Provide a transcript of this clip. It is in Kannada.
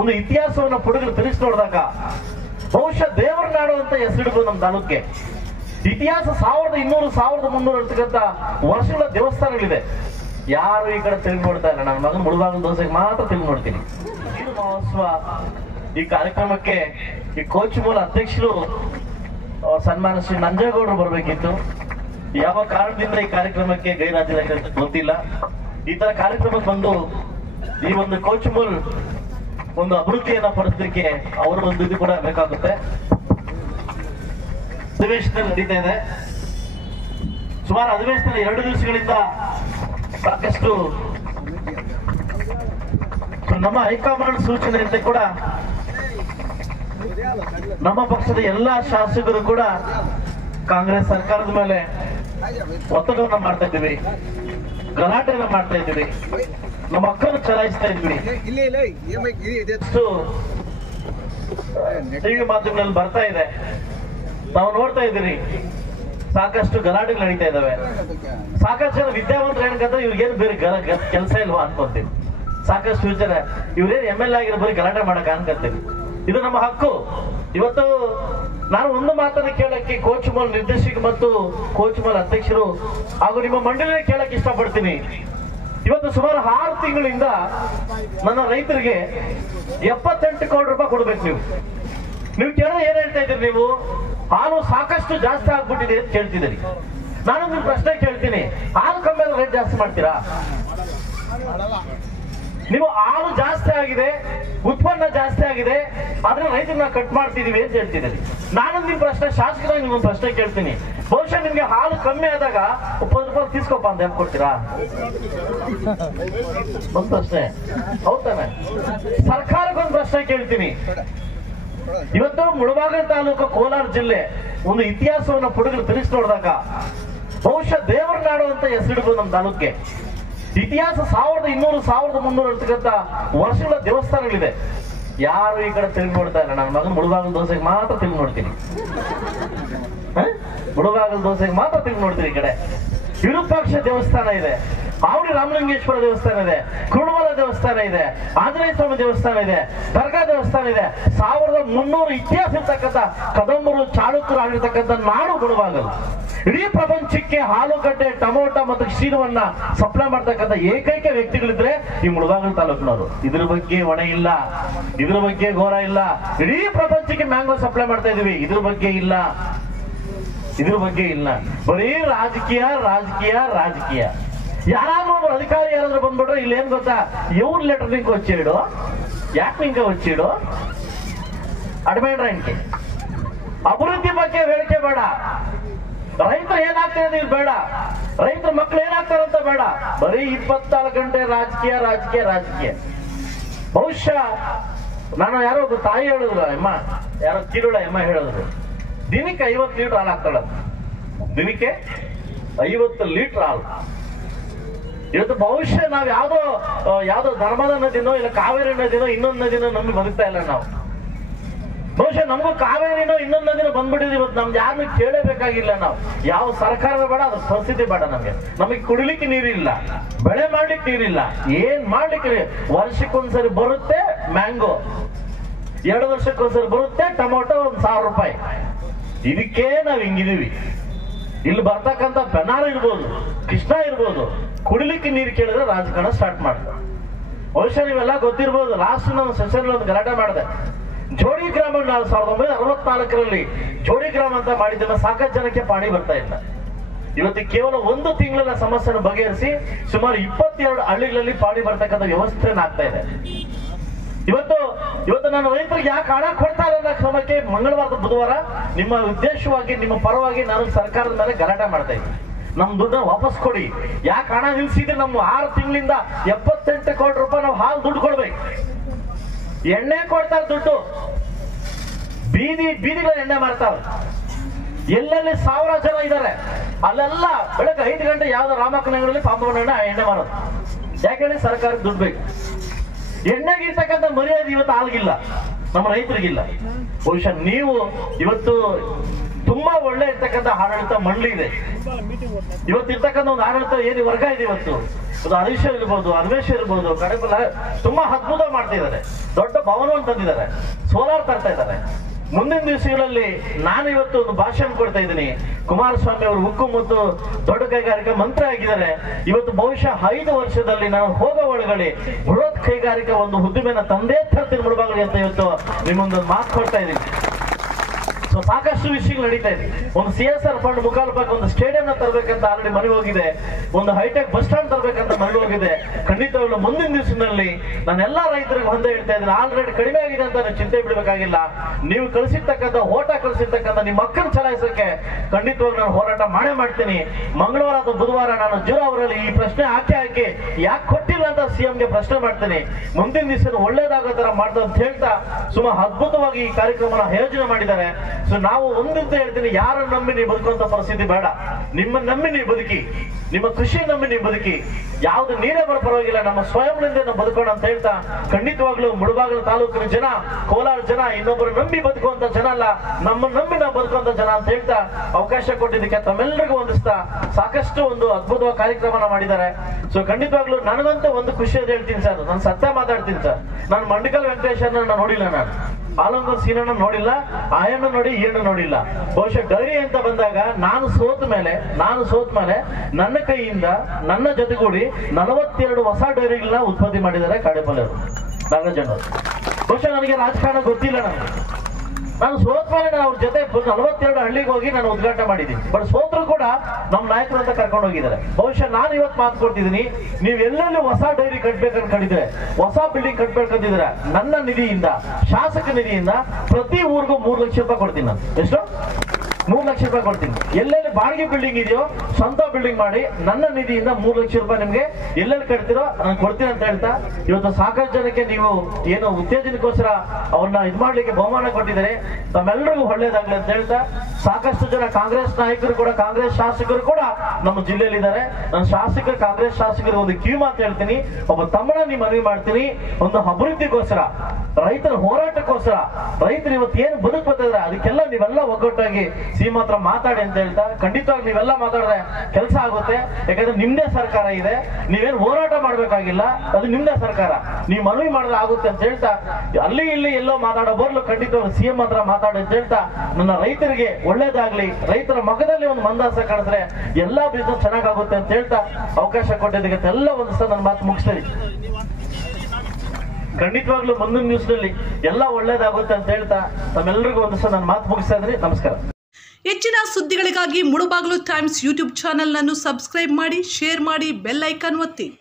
ಒಂದು ಇತಿಹಾಸವನ್ನ ಪುಡುಗರು ತಿರುಗಿಸಿ ನೋಡಿದಾಗ ಬಹುಶಃ ದೇವರ ನಾಡು ಅಂತ ಹೆಸರಿಡ್ಬೋದು ನಮ್ಮ ತಾಲೂಕಿಗೆ. ಇತಿಹಾಸ 1200-1300 ಇರ್ತಕ್ಕಂಥ ವರ್ಷಗಳ ದೇವಸ್ಥಾನಗಳಿದೆ. ಯಾರು ಈ ಕಡೆ ತಿರುಗಿ ನೋಡ್ತಾ ಇಲ್ಲ. ನನ್ನ ಮಗನ ಮುಳುಬಾಗಿಲು ದೋಸೆಗೆ ಮಾತ್ರ ತಿರುಗಿ ನೋಡ್ತೀನಿ. ನೀರು ಮಹೋತ್ಸವ ಈ ಕಾರ್ಯಕ್ರಮಕ್ಕೆ ಈ ಕೋಚ್ ಮೂಲ ಅಧ್ಯಕ್ಷರು ಸನ್ಮಾನ ಶ್ರೀ ನಂಜೇಗೌಡರು ಬರ್ಬೇಕಿತ್ತು. ಯಾವ ಕಾರಣದಿಂದ ಈ ಕಾರ್ಯಕ್ರಮಕ್ಕೆ ಗೈರಾಜರಾಗಿರೋ ಗೊತ್ತಿಲ್ಲ. ಈ ತರ ಕಾರ್ಯಕ್ರಮಕ್ಕೆ ಬಂದು ಈ ಒಂದು ಕೋಚ್ ಮೂಲ್ ಒಂದು ಅಭಿವೃದ್ಧಿಯನ್ನ ಪಡಿಸಲಿಕ್ಕೆ ಅವರ ಒಂದು ಇದು ಕೂಡ ಬೇಕಾಗುತ್ತೆ. ಅಧಿವೇಶನ ನಡೀತಾ ಇದೆ. ಸುಮಾರು ಅಧಿವೇಶನ 2 ದಿವಸಗಳಿಂದ ಸಾಕಷ್ಟು ನಮ್ಮ ಹೈಕಮಾಂಡ್ ಸೂಚನೆಯಂತೆ ಕೂಡ ನಮ್ಮ ಪಕ್ಷದ ಎಲ್ಲಾ ಶಾಸಕರು ಕೂಡ ಕಾಂಗ್ರೆಸ್ ಸರ್ಕಾರದ ಮೇಲೆ ಒತ್ತಡವನ್ನ ಮಾಡ್ತಾ ಇದ್ದೀವಿ, ಗಲಾಟೆಯನ್ನ ಮಾಡ್ತಾ ಇದ್ದೀವಿ, ನಮ್ಮ ಹಕ್ಕನ್ನು ಚಲಾಯಿಸ್ತಾ ಇದ್ವಿ. ಟಿವಿ ಮಾಧ್ಯಮದಲ್ಲಿ ಬರ್ತಾ ಇದೆ, ನಾವು ನೋಡ್ತಾ ಇದ್ದೀರಿ. ಸಾಕಷ್ಟು ಗಲಾಟೆಗಳು ನಡೀತಾ ಇದಾವೆ. ಸಾಕಷ್ಟು ಜನ ವಿದ್ಯಾವಂತರು ಏನಕ್ಕಂದ್ರೆ ಇವ್ರಿಗೇನು ಬೇರೆ ಕೆಲಸ ಇಲ್ವಾ ಅನ್ಕೊಂತೀವಿ. ಸಾಕಷ್ಟು ವಿಚಾರ ಇವ್ರೇನು MLA ಆಗಿರೋ ಬರೀ ಗಲಾಟೆ ಮಾಡಕ್ ಅನ್ಕೊಂತೀವಿ. ಇದು ನಮ್ಮ ಹಕ್ಕು. ಇವತ್ತು ನಾನು ಒಂದು ಮಾತನ್ನ ಕೇಳಕ್ಕೆ ಕೋಚ್ ಮಾಲ್ ನಿರ್ದೇಶಕ ಮತ್ತು ಕೋಚ್ ಮಾಲ್ ಅಧ್ಯಕ್ಷರು ಹಾಗೂ ನಿಮ್ಮ ಮಂಡಳಿಯ ಕೇಳಕ್ಕೆ ಇಷ್ಟಪಡ್ತೀನಿ. ಇವತ್ತು ಸುಮಾರು 6 ತಿಂಗಳಿಂದ ನನ್ನ ರೈತರಿಗೆ 78 ಕೋಟಿ ರೂಪಾಯಿ ಕೊಡ್ಬೇಕು. ನೀವು ಕೇಳೋ ಏನ್ ಹೇಳ್ತಾ ಇದ್ದೀರಿ? ನೀವು ಹಾಲು ಸಾಕಷ್ಟು ಜಾಸ್ತಿ ಆಗ್ಬಿಟ್ಟಿದೆ ಅಂತ ಕೇಳ್ತಿದ್ದೀರಿ. ನಾನು ನಿಮ್ ಪ್ರಶ್ನೆ ಕೇಳ್ತೀನಿ, ಹಾಲು ಕಮ್ಮಿ ರೇಟ್ ಜಾಸ್ತಿ ಮಾಡ್ತೀರಾ? ನೀವು ಹಾಲು ಜಾಸ್ತಿ ಆಗಿದೆ, ಉತ್ಪನ್ನ ಜಾಸ್ತಿ ಆಗಿದೆ, ಆದ್ರೆ ರೈತರನ್ನ ಕಟ್ ಮಾಡ್ತಿದೀವಿ ಅಂತ ಹೇಳ್ತಿದ್ದೀರಿ. ನಾನು ನಿಮ್ ಪ್ರಶ್ನೆ ಶಾಸಕರಾಗಿ ನಿಮ್ಮ ಪ್ರಶ್ನೆ ಕೇಳ್ತೀನಿ, ಬಹುಶಃ ನಿಮ್ಗೆ ಹಾಲು ಕಮ್ಮಿ ಆದಾಗ 30 ರೂಪಾಯಿ ತೀಸ್ಕೊಪ್ಪ ಅಂತ ಹೆಂಗ್ ಕೊಡ್ತೀರಾ? ಒಂದ್ ಪ್ರಶ್ನೆ ಹೌದಾನೆ. ಸರ್ಕಾರಕ್ಕೊಂದು ಪ್ರಶ್ನೆ ಕೇಳ್ತೀನಿ. ಇವತ್ತು ಮುಳಬಾಗಿಲು ತಾಲೂಕು ಕೋಲಾರ ಜಿಲ್ಲೆ ಒಂದು ಇತಿಹಾಸವನ್ನ ಪುಡುಗರು ತಿರುಗಿಸಿ ನೋಡಿದಾಗ ಬಹುಶಃ ದೇವರ ನಾಡು ಅಂತ ಹೆಸರಿಡ್ಬೋದು ನಮ್ಮ ತಾಲೂಕಿಗೆ. ಇತಿಹಾಸ 1200-1300 ಇರ್ತಕ್ಕಂಥ ವರ್ಷಗಳ ದೇವಸ್ಥಾನಗಳಿದೆ. ಯಾರು ಈ ಕಡೆ ತಿರುಗಿ ನೋಡ್ತಾ ಇಲ್ಲ. ನನ್ನ ಮಗನ ಮುಳಬಾಗಿಲು ದೋಸೆಗೆ ಮಾತ್ರ ತಿರುಗಿ ನೋಡ್ತೀನಿ. ಮುಳಬಾಗಿಲು ದೋಸೆಗೆ ಮಾತ್ರ ತಿರುಗಿ ನೋಡ್ತೀನಿ. ಈ ಕಡೆ ವಿರೂಪಾಕ್ಷ ದೇವಸ್ಥಾನ ಇದೆ, ಆವಡಿ ರಾಮಲಿಂಗೇಶ್ವರ ದೇವಸ್ಥಾನ ಇದೆ, ಕುರುಡಮಲ ದೇವಸ್ಥಾನ ಇದೆ, ಆಂಜನೇಯ ಸ್ವಾಮಿ ದೇವಸ್ಥಾನ ಇದೆ, ದರ್ಗಾ ದೇವಸ್ಥಾನ ಇದೆ. 1300 ಇತಿಹಾಸ ಇರ್ತಕ್ಕಂಥ ಕದಂಬರು ಚಾಳುಕ್ಯರು ಆಗಿರ್ತಕ್ಕಂಥ ನಾಡು ಮುಳಬಾಗಿಲು. ಇಡೀ ಪ್ರಪಂಚಕ್ಕೆ ಆಲೂಗಡ್ಡೆ, ಟೊಮೊಟೊ ಮತ್ತು ಕ್ಷೀರವನ್ನ ಸಪ್ಲೈ ಮಾಡ್ತಕ್ಕಂಥ ಏಕೈಕ ವ್ಯಕ್ತಿಗಳಿದ್ರೆ ಈ ಮುಳಬಾಗಿಲು ತಾಲೂಕಿನವರು. ಇದ್ರ ಬಗ್ಗೆ ಹೊಣೆ ಇಲ್ಲ, ಇದ್ರ ಬಗ್ಗೆ ಘೋರ ಇಲ್ಲ. ಇಡೀ ಪ್ರಪಂಚಕ್ಕೆ ಮ್ಯಾಂಗೋ ಸಪ್ಲೈ ಮಾಡ್ತಾ ಇದೀವಿ, ಇದ್ರ ಬಗ್ಗೆ ಇಲ್ಲ, ಇದ್ರ ಬಗ್ಗೆ ಇಲ್ಲ. ಬರೀ ರಾಜಕೀಯ ರಾಜಕೀಯ ರಾಜಕೀಯ. ಯಾರಾದ್ರೂ ಒಬ್ಬ ಅಧಿಕಾರಿ ಯಾರಾದ್ರೂ ಬಂದ್ಬಿಟ್ರೆ ಇಲ್ಲಿ ಏನ್ ಗೊತ್ತಾ, ಇವ್ರ ಲೆಟರ್ ನಿಂಗೆ వచ్చిడు, ಯಾಕೆ ನಿಂಗೆ వచ్చిడు, ಅಡ್ಮೇಂಡ್ರಂಗೆ ಅಭಿವೃದ್ಧಿ ಬಗ್ಗೆ ಹೇಳಿಕೆ ಬೇಡ, ರೈತರು ಏನಾಗ್ತದೆ ಬೇಡ, ರೈತರ ಮಕ್ಕಳು ಏನಾಗ್ತಾರಂತ ಬೇಡ. ಬರೀ 24 ಗಂಟೆ ರಾಜಕೀಯ ರಾಜಕೀಯ ರಾಜಕೀಯ. ಬಹುಶಃ ನಾನು ಯಾರೋ ಒಬ್ಬ ತಾಯಿ ಹೇಳಿದ್ರು, ಅಮ್ಮ ಯಾರೋ ಕಿರುಳ ಅಮ್ಮ ಹೇಳಿದ್ರು, ದಿನಕ್ಕೆ 50 ಲೀಟರ್ ಹಾಲು ಹಾಕ್ತಾಳ. ದಿನಕ್ಕೆ 50 ಲೀಟರ್ ಹಾಲು. ಇವತ್ತು ಬಹುಶಃ ನಾವ್ ಯಾವ್ದೋ ಧರ್ಮದ ನದಿನೋ ಇಲ್ಲ ಕಾವೇರಿ ನದಿನೋ ಇನ್ನೊಂದು ನದಿನೋ ನಮ್ಗೆ ಬದುಕ್ತಾ ಇಲ್ಲ ನಾವು. ಬಹುಶಃ ನಮಗೂ ಕಾವೇರಿನೋ ಇನ್ನೊಂದು ನದಿನೋ ಬಂದ್ಬಿಟ್ಟಿದೆ. ಇವತ್ತು ನಮ್ಗೆ ಯಾರನ್ನು ಕೇಳಬೇಕಾಗಿಲ್ಲ. ನಾವು ಯಾವ ಸರ್ಕಾರ ಬೇಡ, ಅದ್ರ ಪರಿಸ್ಥಿತಿ ಬೇಡ. ನಮಗೆ ಕುಡಿಲಿಕ್ಕೆ ನೀರಿಲ್ಲ, ಬೆಳೆ ಮಾಡ್ಲಿಕ್ಕೆ ನೀರಿಲ್ಲ, ಏನ್ ಮಾಡ್ಲಿಕ್ಕೆ. ವರ್ಷಕ್ಕೊಂದ್ಸರಿ ಬರುತ್ತೆ ಮ್ಯಾಂಗೋ, 2 ವರ್ಷಕ್ಕೊಂದ್ಸರಿ ಬರುತ್ತೆ ಟೊಮೊಟೊ, 1000 ರೂಪಾಯಿ. ಇದಕ್ಕೆ ನಾವ್ ಹಿಂಗಿದೀವಿ. ಇಲ್ಲಿ ಬರ್ತಕ್ಕಂಥ ಬೆನಾರ್ ಇರ್ಬೋದು, ಕೃಷ್ಣ ಇರ್ಬೋದು, ಕುಡಿಲಿಕ್ಕೆ ನೀರು ಕೇಳಿದ್ರೆ ರಾಜಕಾರಣ ಸ್ಟಾರ್ಟ್ ಮಾಡ್ತಾರೆ. ಬಹುಶಃ ನೀವೆಲ್ಲ ಗೊತ್ತಿರ್ಬೋದು. ಲಾಸ್ಟ್ ನಮ್ಮ ಸೆಷನ್ ಒಂದು ಗಲಾಟೆ ಮಾಡಿದೆ. ಜೋಡಿ ಗ್ರಾಮ 1964ರಲ್ಲಿ ಜೋಡಿ ಗ್ರಾಮ ಅಂತ ಮಾಡಿದ್ದನ್ನ ಸಾಕಷ್ಟು ಜನಕ್ಕೆ ಪಾಣಿ ಬರ್ತಾ ಇಲ್ಲ. ಇವತ್ತು ಕೇವಲ 1 ತಿಂಗಳ ಸಮಸ್ಯೆಯನ್ನು ಬಗೆಹರಿಸಿ ಸುಮಾರು 22 ಹಳ್ಳಿಗಳಲ್ಲಿ ಪಾಣಿ ಬರ್ತಕ್ಕಂಥ ವ್ಯವಸ್ಥೆ ಆಗ್ತಾ ಇದೆ. ಇವತ್ತು ನನ್ನ ರೈತರಿಗೆ ಯಾಕೆ ಹಣ ಕೊಡ್ತಾ ಇಲ್ಲ ಅನ್ನೋ ಕ್ರಮಕ್ಕೆ ಮಂಗಳವಾರದ ಬುಧವಾರ ನಿಮ್ಮ ಉದ್ದೇಶವಾಗಿ, ನಿಮ್ಮ ಪರವಾಗಿ ನಾನು ಸರ್ಕಾರದ ಮೇಲೆ ಗಲಾಟೆ ಮಾಡ್ತಾ ಇದ್ದೀನಿ. ನಮ್ ದುಡ್ಡನ್ನ ವಾಪಸ್ ಕೊಡಿ. ಯಾಕೆ ಹಣ ನಿಲ್ಸಿದ್ರೆ ನಮ್ಮ 6 ತಿಂಗಳಿಂದ 78 ಕೋಟಿ ರೂಪಾಯಿ ನಾವು ಹಾಲು ದುಡ್ಡು ಕೊಡ್ಬೇಕು. ಎಣ್ಣೆ ಕೊಡ್ತಾರೆ ದುಡ್ಡು, ಬೀದಿಗಳ ಎಣ್ಣೆ ಮಾರ್ತಾವೆ. ಎಲ್ಲೆಲ್ಲಿ 1000 ಜನ ಇದ್ದಾರೆ ಅಲ್ಲೆಲ್ಲ ಬೆಳಗ್ಗೆ 5 ಗಂಟೆ ಯಾವ್ದೋ ರಾಮಕ್ಕನಗರಲ್ಲಿ ಪಾಂಬವನ ಎಣ್ಣೆ ಮಾರೋದು. ಯಾಕಂದ್ರೆ ಸರ್ಕಾರಕ್ಕೆ ದುಡ್ಡು ಬೇಕು. ಎಣ್ಣೆಗಿರ್ತಕ್ಕಂಥ ಮರ್ಯಾದೆ ಇವತ್ತು ಹಾಲ್ಗಿಲ್ಲ. ನಮ್ಮ ರೈತರಿಗಿಲ್ಲ. ಬಹುಶಃ ನೀವು ಇವತ್ತು ತುಂಬಾ ಒಳ್ಳೆ ಇರ್ತಕ್ಕಂಥ ಆಡಳಿತ ಮಂಡಳಿ ಇದೆ. ಇವತ್ತಿರ್ತಕ್ಕಂಥ ಒಂದು ಆಡಳಿತ ಏನು ವರ್ಗ ಇದೆ ಇವತ್ತು, ಅದು ಹರೀಶ್ ಇರ್ಬೋದು, ಅನ್ವೇಷ್ ಇರ್ಬೋದು, ಕಡೆಬಲ್ಲ ತುಂಬಾ ಅದ್ಭುತ ಮಾಡ್ತಿದ್ದಾರೆ. ದೊಡ್ಡ ಭವನವನ್ನು ತಂದಿದ್ದಾರೆ, ಸೋಲಾರ್ ತರ್ತಾ ಇದ್ದಾರೆ. ಮುಂದಿನ ದಿವಸಗಳಲ್ಲಿ ನಾನು ಇವತ್ತು ಒಂದು ಭಾಷಣ ಕೊಡ್ತಾ ಇದ್ದೀನಿ. ಕುಮಾರಸ್ವಾಮಿ ಅವರು ಉಕ್ಕು ಮತ್ತು ದೊಡ್ಡ ಕೈಗಾರಿಕಾ ಮಂತ್ರಿ ಆಗಿದ್ದಾರೆ. ಇವತ್ತು ಬಹುಶಃ 5 ವರ್ಷದಲ್ಲಿ ನಾನು ಹೋಗೋ ಒಳಗಡೆ ಬೃಹತ್ ಕೈಗಾರಿಕಾ ಒಂದು ಉದ್ದಿಮೆನ ತಂದೆ ತರ್ತೀನಿ ಮುಳಬಾಗಿಲಿಗೆ ಅಂತ ಇವತ್ತು ನಿಮ್ಮೊಂದೊಂದು ಮಾತು ಕೊಡ್ತಾ ಇದ್ದೀನಿ. ಸೊ ಸಾಕಷ್ಟು ವಿಷಯಗಳು ನಡೀತಾ ಇದೆ. ಒಂದು CSR ಫಂಡ್ ಮುಖಾಲ್ಪಕ್ಕೆ ಒಂದು ಸ್ಟೇಡಿಯಂ ತರಬೇಕಂತ ಆಲ್ರೆಡಿ ಮನೆ ಹೋಗಿದೆ, ಒಂದು ಹೈಟೆಕ್ ಬಸ್ ಸ್ಟಾಂಡ್ ತರಬೇಕಂತ ಮನೆ ಹೋಗಿದೆ. ಖಂಡಿತವಾಗ್ಲೂ ಮುಂದಿನ ದಿವಸದಲ್ಲಿ ನಾನು ಎಲ್ಲಾ ರೈತರಿಗೆ ಒಂದೇ ಹೇಳ್ತಾ ಇದ್ದೀನಿ, ಆಲ್ರೆಡಿ ಕಡಿಮೆ ಆಗಿದೆ ಅಂತ ಚಿಂತೆ ಬಿಡಬೇಕಾಗಿಲ್ಲ. ನೀವು ಕಳಿಸಿರ್ತಕ್ಕಂಥ ಓಟ ಕಳಿಸಿರ್ತಕ್ಕಂಥ ನಿಮ್ಮ ಮಕ್ಕಳು ಚಲಾಯಿಸಕ್ಕೆ ಖಂಡಿತವಾಗಿ ನಾನು ಹೋರಾಟ ಮಾಡೇ ಮಾಡ್ತೀನಿ. ಮಂಗಳವಾರ ಅಥವಾ ಬುಧವಾರ ನಾನು 0 ಅವರಲ್ಲಿ ಈ ಪ್ರಶ್ನೆ ಹಾಕಿ ಯಾಕೆ ಕೊಟ್ಟಿಲ್ಲ ಅಂತ CMಗೆ ಪ್ರಶ್ನೆ ಮಾಡ್ತೀನಿ. ಮುಂದಿನ ದಿವಸ ಒಳ್ಳೇದಾಗೋ ತರ ಮಾಡ್ತಾ ಅಂತ ಹೇಳ್ತಾ ಸುಮಾರು ಅದ್ಭುತವಾಗಿ ಈ ಕಾರ್ಯಕ್ರಮನ ಆಯೋಜನೆ ಮಾಡಿದ್ದಾರೆ. ಸೊ ನಾವು ಒಂದಂತ ಹೇಳ್ತೀನಿ, ಯಾರನ್ನು ನಂಬಿ ನೀವು ಬದುಕುವಂತ ಪರಿಸ್ಥಿತಿ ಬೇಡ. ನಿಮ್ಮನ್ನ ನಂಬಿ ನೀವು ಬದುಕಿ, ನಿಮ್ಮ ಕೃಷಿ ನಂಬಿ ನೀವು ಬದುಕಿ, ಯಾವ್ದು ನೀರೇ ಬರೋ ಪರವಾಗಿಲ್ಲ, ನಮ್ಮ ಸ್ವಯಂನಿಂದ ನಾವು ಬದುಕೋಣ ಅಂತ ಹೇಳ್ತಾ ಖಂಡಿತವಾಗ್ಲೂ ಮುಳಬಾಗಿಲು ತಾಲೂಕಿನ ಜನ, ಕೋಲಾರ ಜನ ಇನ್ನೊಬ್ಬರು ನಂಬಿ ಬದುಕುವಂತ ಜನ ಅಲ್ಲ, ನಮ್ಮನ್ನು ನಂಬಿ ನಾವು ಬದುಕುವಂತ ಜನ ಅಂತ ಹೇಳ್ತಾ ಅವಕಾಶ ಕೊಟ್ಟಿದ್ದಕ್ಕೆ ತಮ್ಮೆಲ್ಲರಿಗೂ ಹೊಂದಿಸ್ತಾ ಸಾಕಷ್ಟು ಒಂದು ಅದ್ಭುತವಾದ ಕಾರ್ಯಕ್ರಮನ ಮಾಡಿದ್ದಾರೆ. ಸೊ ಖಂಡಿತವಾಗ್ಲೂ ನನಗಂತೂ ಒಂದು ಖುಷಿ ಅಂತ ಹೇಳ್ತೀನಿ ಸರ್, ನಾನು ಸತ್ಯ ಮಾತಾಡ್ತೀನಿ ಸರ್. ನಾನು ಮಂಡಿಕಲ್ ವೆಂಕಟೇಶನ್ನ ನೋಡಿಲ್ಲ, ನಾನು ಆಲಂಗೂರ್ ಸೀನಣ್ಣ ನೋಡಿಲ್ಲ, ಆಯಣ್ಣ ನೋಡಿ ಈಯಣ್ಣ ನೋಡಿಲ್ಲ. ಬಹುಶಃ ಡೈರಿ ಅಂತ ಬಂದಾಗ ನಾನು ಸೋತ ಮೇಲೆ ನನ್ನ ಕೈಯಿಂದ ನನ್ನ ಜೊತೆಗೂಡಿ 42 ಹೊಸ ಡೈರಿಗಳನ್ನ ಉತ್ಪತ್ತಿ ಮಾಡಿದ್ದಾರೆ ಕಾಡೇಪಲ್ಲಿಯವರು, ನಾಗರಾಜಣ್ಣವರು. ಬಹುಶಃ ನನಗೆ ರಾಜಕಾರಣ ಗೊತ್ತಿಲ್ಲ, ನಾನು ಸೋತ ಮೇಲೆ ನಾನು ಅವ್ರ ಜೊತೆ 42 ಹಳ್ಳಿಗೆ ಹೋಗಿ ನಾನು ಉದ್ಘಾಟನೆ ಮಾಡಿದ್ದೀನಿ. ಬಟ್ ಸೋತರು ಕೂಡ ನಮ್ಮ ನಾಯಕರು ಅಂತ ಕರ್ಕೊಂಡು ಹೋಗಿದ್ದಾರೆ. ಬಹುಶಃ ನಾನು ಇವತ್ತು ಮಾತು ಕೊಡ್ತಿದ್ದೀನಿ, ನೀವು ಎಲ್ಲೆಲ್ಲಿ ಹೊಸ ಡೈರಿ ಕಟ್ಬೇಕಂತ ಕಟ್ಟಿದ್ರೆ, ಹೊಸ ಬಿಲ್ಡಿಂಗ್ ಕಟ್ಬೇಕಂತಿದ್ರೆ, ನನ್ನ ನಿಧಿಯಿಂದ, ಶಾಸಕ ನಿಧಿಯಿಂದ ಪ್ರತಿ ಊರಿಗೂ 3 ಲಕ್ಷ ರೂಪಾಯಿ ಕೊಡ್ತೀನಿ. ನಾನು ಎಷ್ಟು 3 ಲಕ್ಷ ರೂಪಾಯಿ ಕೊಡ್ತೀನಿ. ಎಲ್ಲೆಲ್ಲಿ ಬಾಡಿಗೆ ಬಿಲ್ಡಿಂಗ್ ಇದೆಯೋ ಸ್ವಂತ ಬಿಲ್ಡಿಂಗ್ ಮಾಡಿ ನನ್ನ ನಿಧಿಯಿಂದ 3 ಲಕ್ಷ ರೂಪಾಯಿ ನಿಮ್ಗೆ ಎಲ್ಲೆಲ್ಲಿ ಕಟ್ತಿರೋ ನಾನು ಕೊಡ್ತೀನಿ ಅಂತ ಹೇಳ್ತಾ ಇವತ್ತು ಸಾಕಷ್ಟು ಜನಕ್ಕೆ ನೀವು ಏನು ಉತ್ತೇಜನಕ್ಕೋಸ್ಕರ ಅವ್ರನ್ನ ಇದ್ ಮಾಡ್ಲಿಕ್ಕೆ ಬಹುಮಾನ ಕೊಟ್ಟಿದ್ದಾರೆ. ತಮ್ಮೆಲ್ಲರಿಗೂ ಒಳ್ಳೇದಾಗ್ಲಿ ಅಂತ ಹೇಳ್ತಾ ಸಾಕಷ್ಟು ಜನ ಕಾಂಗ್ರೆಸ್ ನಾಯಕರು ಕೂಡ, ಕಾಂಗ್ರೆಸ್ ಶಾಸಕರು ಕೂಡ ನಮ್ಮ ಜಿಲ್ಲೆಯಲ್ಲಿ ಇದ್ದಾರೆ. ನಾನು ಶಾಸಕರು, ಕಾಂಗ್ರೆಸ್ ಶಾಸಕರಿಗೆ ಒಂದು ಕಿವಿ ಮಾತು ಹೇಳ್ತೀನಿ, ಒಬ್ಬ ತಮ್ಮನ ನೀವು ಮನವಿ ಮಾಡ್ತೀನಿ, ಒಂದು ಅಭಿವೃದ್ಧಿಗೋಸ್ಕರ, ರೈತರ ಹೋರಾಟಕ್ಕೋಸ್ಕರ, ರೈತರು ಇವತ್ತು ಏನು ಬದುಕ್ತಿದ್ರೆ ಅದಕ್ಕೆಲ್ಲ ನೀವೆಲ್ಲ ಒಗ್ಗಟ್ಟಾಗಿ ಸಿಎಂ ಹತ್ರ ಮಾತಾಡಿ ಅಂತ ಹೇಳ್ತಾ ಖಂಡಿತವಾಗಿ ನೀವೆಲ್ಲ ಮಾತಾಡಿದ್ರೆ ಕೆಲಸ ಆಗುತ್ತೆ. ಯಾಕಂದ್ರೆ ನಿಮ್ದೇ ಸರ್ಕಾರ ಇದೆ, ನೀವೇನು ಹೋರಾಟ ಮಾಡ್ಬೇಕಾಗಿಲ್ಲ, ಅದು ನಿಮ್ದೇ ಸರ್ಕಾರ, ನೀವು ಮನವಿ ಮಾಡಿದ್ರೆ ಆಗುತ್ತೆ ಅಂತ ಹೇಳ್ತಾ ಅಲ್ಲಿ ಇಲ್ಲಿ ಎಲ್ಲೋ ಮಾತಾಡೋ ಬರಲು ಖಂಡಿತವಾಗಿ ಸಿಎಂ ಹತ್ರ ಮಾತಾಡಿ ಅಂತ ಹೇಳ್ತಾ ನನ್ನ ರೈತರಿಗೆ ಒಳ್ಳೇದಾಗ್ಲಿ, ರೈತರ ಮಗದಲ್ಲಿ ಒಂದು ಮಂದಾಸ ಕಾಣಿದ್ರೆ ಎಲ್ಲಾ ಬಿಸ್ನೆಸ್ ಚೆನ್ನಾಗಾಗುತ್ತೆ ಅಂತ ಹೇಳ್ತಾ ಅವಕಾಶ ಕೊಟ್ಟಿದ್ದಕ್ಕೆ ಎಲ್ಲ ಒಂದು ಸಲ ನನ್ನ ಮಾತು ಮುಗಿಸ್ತೀನಿ. ಖಂಡಿತವಾಗ್ಲೂ ಮುಂದಿನ ನ್ಯೂಸ್ನಲ್ಲಿ ಎಲ್ಲ ಒಳ್ಳೇದಾಗುತ್ತೆ ಅಂತ ಹೇಳ್ತಾ ತಮ್ಮೆಲ್ಲರಿಗೂ ಒಂದು ಸಲ ನನ್ನ ಮಾತು ಮುಗಿಸ್ತಾ ಇದ್ದೀನಿ. ನಮಸ್ಕಾರ. ಹೆಚ್ಚಿನ ಸುದ್ದಿಗಳಿಗಾಗಿ ಮುಳಬಾಗಿಲು ಟೈಮ್ಸ್ ಯೂಟ್ಯೂಬ್ ಚಾನೆಲ್ ಅನ್ನು ಸಬ್ಸ್ಕ್ರೈಬ್ ಮಾಡಿ, ಶೇರ್ ಮಾಡಿ, ಬೆಲ್ ಐಕಾನ್ ಒತ್ತಿ.